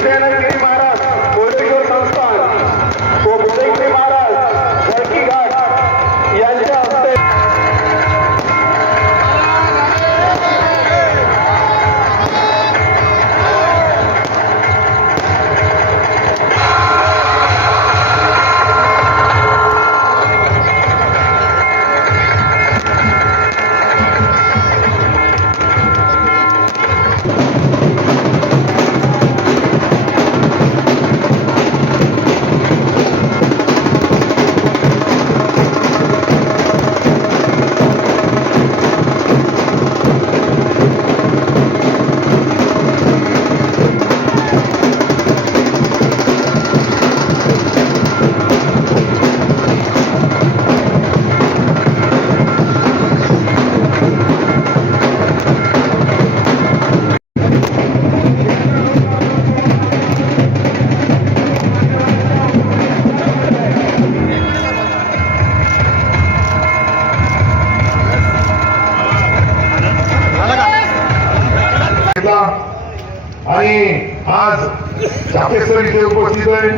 Canada. आणि आज चापेश्वर इथे उपस्थित आहे.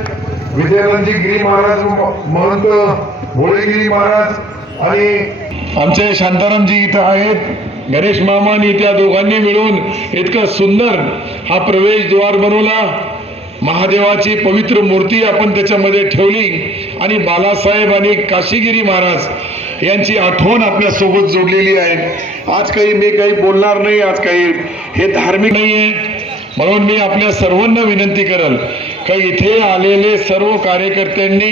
विद्यानंदजी गिरी महाराज महंत भोळेगिरी महाराज आणि आमचे शांतारामजी इथं आहेत. गणेश मामानी त्या दोघांनी मिळून इतकं सुंदर हा प्रवेशद्वार बनवला. महादेवाची पवित्र मूर्ती आपण त्याच्यामध्ये ठेवली आणि बालासाहेब आणि काशीगिरी महाराज यांची आठवण आपल्यासोबत जोडलेली आहे. आज काही मी काही बोलणार नाही आज काही हे धार्मिक नाही आहे म्हणून मी आपल्या सर्वांना विनंती करल का इथे आलेले सर्व कार्यकर्त्यांनी